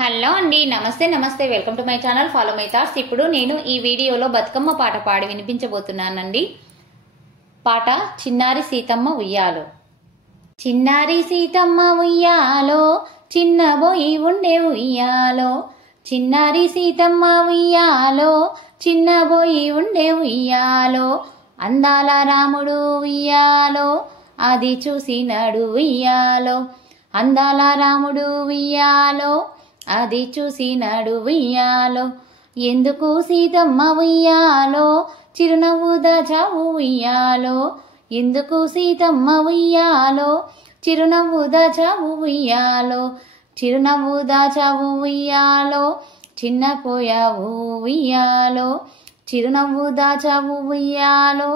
Hello అండి, నమస్తే welcome to my channel follow my thoughts. ఇప్పుడు నేను ఈ వీడియోలో బతుకమ్మ పాట పాడి వినిపించబోతున్నానండి. పాట చిన్నారి సీతమ్మ ఉయ్యాలో. చిన్నారి సీతమ్మ ఉయ్యాలో, చిన్నబోయి ఉండే ఉయ్యాలో. చిన్నారి సీతమ్మ ఉయ్యాలో, చిన్నబోయి ఉండే ఉయ్యాలో. అందాల రాముడు ఉయ్యాలో, అది చూసినాడు ఉయ్యాలో. అందాల రాముడు ఉయ్యాలో, అది చూసినాడు ఉయ్యాలో. ఎందుకు సీతమ్మ ఉయ్యాలో, చిరునవ్వు దాచావు ఉయ్యాలో. ఎందుకు సీతమ్మ ఉయ్యాలో, చిరునవ్వు దాచావు ఉయ్యాలో. చిరునవ్వు దాచావు ఉయ్యాలో, చిన్నపోయావు ఉయ్యాలో. చిరునవ్వు దాచావు ఉయ్యాలో,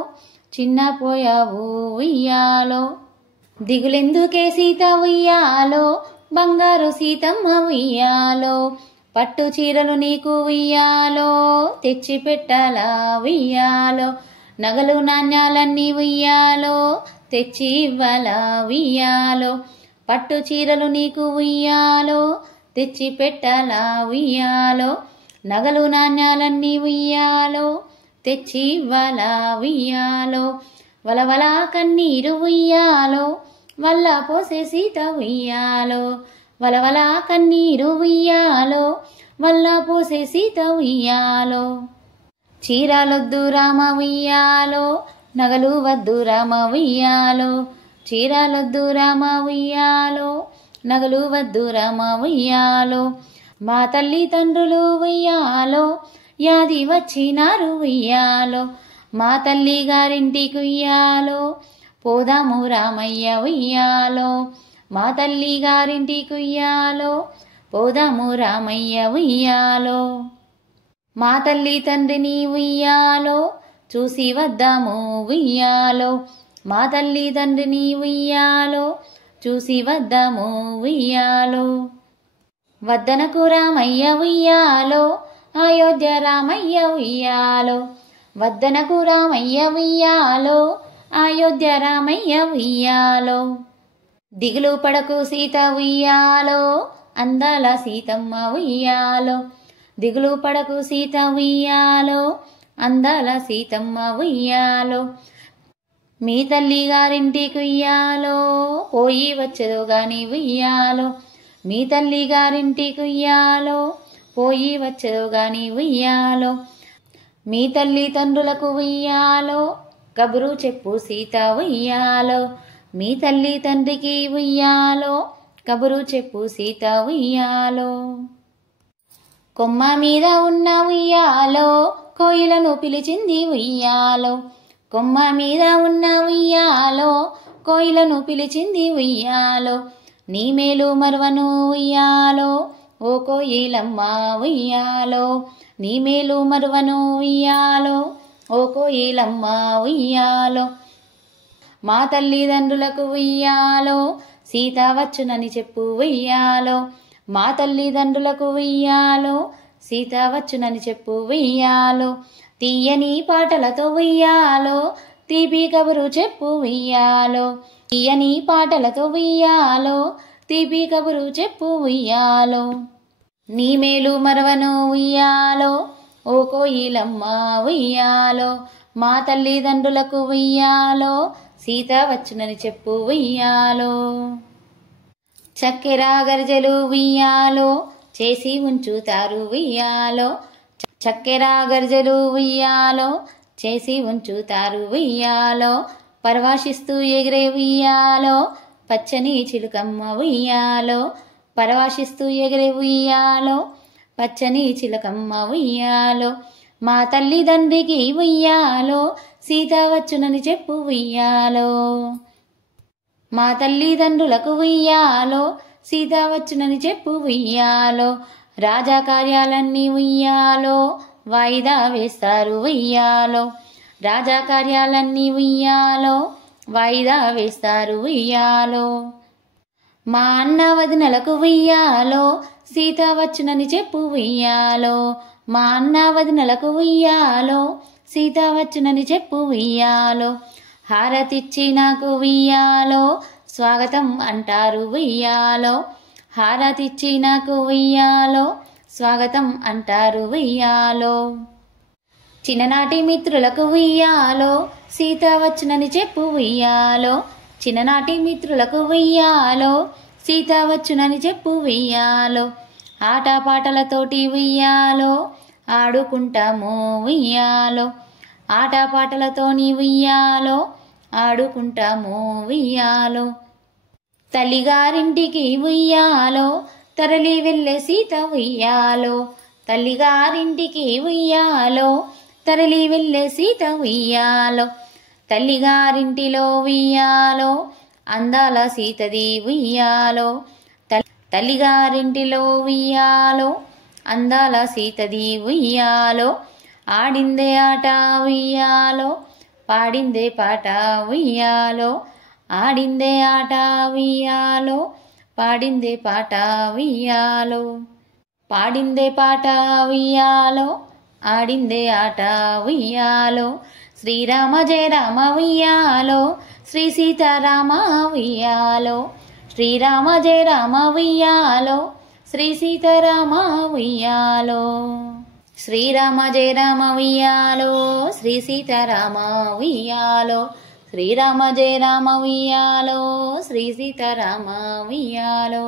చిన్నపోయావు ఉయ్యాలో. దిగులెందుకే సీత ఉయ్యాలో, బంగారు సీతమ్మ ఉయ్యాలో. పట్టు చీరలు నీకు ఉయ్యాలో, తెచ్చి పెట్టాలా ఉయ్యాలో. నగలు నాణ్యాలన్నీ ఉయ్యాలో, తెచ్చి ఇవ్వాలా ఉయ్యాలో. పట్టు చీరలు నీకు ఉయ్యాలో, తెచ్చి పెట్టాలా ఉయ్యాలో. నగలు నాణ్యాలన్నీ ఉయ్యాలో, తెచ్చి ఇవ్వాలా ఉయ్యాలో. వలవల కన్నీరు ఉయ్యాలో, వల్ల పోసే సీత ఉయ్యాలో. వలవల కన్నీరు ఉయ్యాలో, వల్ల పోసే సీత ఉయ్యాలో. చీరాలొద్దు రామ ఉయ్యాలో, నగలు వద్దు రామ ఉయ్యాలో. చీరాలొద్దు రామ ఉయ్యాలో, నగలు వద్దు రామ ఉయ్యాలో. మా తల్లి తండ్రులు ఉయ్యాలో, యాది వచ్చినారు ఉయ్యాలో. మా తల్లి గారింటికి ఉయ్యాలో, పోదాము రామయ్య ఉయ్యాలో. మా తల్లి గారింటికి ఉయ్యాలో, పోదాము రామయ్య ఉయ్యాలో. మా తల్లి తండ్రిని ఉయ్యాలో, చూసి వద్దాము ఉయ్యాలో. మా తల్లి తండ్రిని ఉయ్యాలో, చూసి వద్దాము ఉయ్యాలో. వద్దనకు రామయ్య ఉయ్యాలో, అయోధ్య రామయ్య ఉయ్యాలో. వద్దనకు రామయ్య ఉయ్యాలో, అయోధ్య రామయ్య ఉయ్యాలో. దిగులు పడకు సీత ఉయ్యాలో, అందాల సీతమ్మ ఉయ్యాలో. దిగులు పడకు సీత ఉయ్యాలో, అందాల సీతమ్మ ఉయ్యాలో. మీ తల్లి గారింటికి ఉయ్యాలో, పోయి వచ్చేదో గాని ఉయ్యాలో. మీ తల్లి గారింటికి ఉయ్యాలో, పోయి వచ్చేదో గాని ఉయ్యాలో. మీ తల్లి తండ్రులకు ఉయ్యాలో, కబురు చెప్పు సీత ఉయ్యాలో. మీ తల్లి తండ్రికి ఉయ్యాలో, కబురు చెప్పు సీత ఉయ్యాలో. కొమ్మ మీద ఉన్న ఉయ్యాలో, కోయిలను పిలిచింది ఉయ్యాలో. కొమ్మ మీద ఉన్న ఉయ్యాలో, కోయిలను పిలిచింది ఉయ్యాలో. నీ మేలు మరువను ఉయ్యాలో, ఓ కోయిలమ్మ ఉయ్యాలో. నీ మేలు మరువను ఉయ్యాలో, ఓ కోయిలమ్మ ఉయ్యాలో. మా తల్లిదండ్రులకు ఉయ్యాలో, సీత వచ్చునని చెప్పు ఉయ్యాలో. మా తల్లిదండ్రులకు ఉయ్యాలో, సీత వచ్చునని చెప్పు ఉయ్యాలో. తీయని పాటలతో ఉయ్యాలో, తీపి కబురు చెప్పు ఉయ్యాలో. తీయని పాటలతో ఉయ్యాలో, తీపి కబురు చెప్పు ఉయ్యాలో. నీ మేలు మరవను ఉయ్యాలో, ఓ కోయిలమ్మ ఉయ్యాలో. మా తల్లిదండ్రులకు ఉయ్యాలో, సీత వచ్చునని చెప్పు ఉయ్యాలో. చక్కెర గరిజెలు ఉయ్యాలో, చేసి ఉంచుతారు ఉయ్యాలో. చక్కెర గరిజెలు ఉయ్యాలో, చేసి ఉంచుతారు ఉయ్యాలో. పరవాశిస్తూ ఎగిరే ఉయ్యాలో, పచ్చని చిలుకమ్మ ఉయ్యాలో. పరవాశిస్తూ ఎగిరే ఉయ్యాలో, పచ్చని చిలకమ్మ ఉయ్యాలో. మా తల్లిదండ్రికి ఉయ్యాలో, సీత వచ్చునని చెప్పు ఉయ్యాలో. మా తల్లిదండ్రులకు ఉయ్యాలో, సీత వచ్చునని చెప్పు ఉయ్యాలో. రాజా కార్యాలన్నీ ఉయ్యాలో, వాయిదా వేస్తారు ఉయ్యాలో. రాజా కార్యాలన్నీ ఉయ్యాలో, వాయిదా వేస్తారు ఉయ్యాలో. మా అన్న వదినలకు ఉయ్యాలో, సీత వచ్చునని చెప్పు ఉయ్యాలో. మా అన్న వదినలకు ఉయ్యాలో, సీత వచ్చునని చెప్పు ఉయ్యాలో. హారతిచ్చి నాకు ఉయ్యాలో, స్వాగతం అంటారు ఉయ్యాలో. హారతిచ్చి నాకు ఉయ్యాలో స్వాగతం అంటారు ఉయ్యాలో. చిన్ననాటి మిత్రులకు ఉయ్యాలో సీత వచ్చునని చెప్పు ఉయ్యాలో. చిన్ననాటి మిత్రులకు ఉయ్యాలో సీత వచ్చునని చెప్పు ఉయ్యాలో. ఆటపాటలతోటి ఉయ్యాలో ఆడుకుంటాము ఉయ్యాలో. ఆటపాటలతోని ఉయ్యాలో ఆడుకుంటాము ఉయ్యాలో. తల్లిగారింటికి ఉయ్యాలో తరలి వెళ్ళే సీత ఉయ్యాలో. తల్లిగారింటికి ఉయ్యాలో తరలి వెళ్ళే సీత ఉయ్యాలో. తల్లిగారింటిలో ఉయ్యాలో అందాల సీతది ఉయ్యాలో. తల్లిగారింటిలో ఉయ్యాలో అందాల సీతది ఉయ్యాలో. ఆడిందే ఆట ఉయ్యాలో పాడిందే పాట ఉయ్యాలో. ఆడిందే ఆట ఉయ్యాలో పాడిందే పాట ఉయ్యాలో. పాడిందే పాట ఉయ్యాలో ఆడిందే ఆట ఉయ్యాలో. శ్రీరామ జయ రామ ఉయ్యాలో శ్రీ సీతారామ ఉయ్యాలో. శ్రీరామ జయ రామ ఉయ్యాలో శ్రీ సీతారామ ఉయ్యాలో. శ్రీరామ జయ రామ ఉయ్యాలో శ్రీ సీతారామ ఉయ్యాలో. శ్రీరామ జయ రామ ఉయ్యాలో శ్రీ సీతారామ ఉయ్యాలో.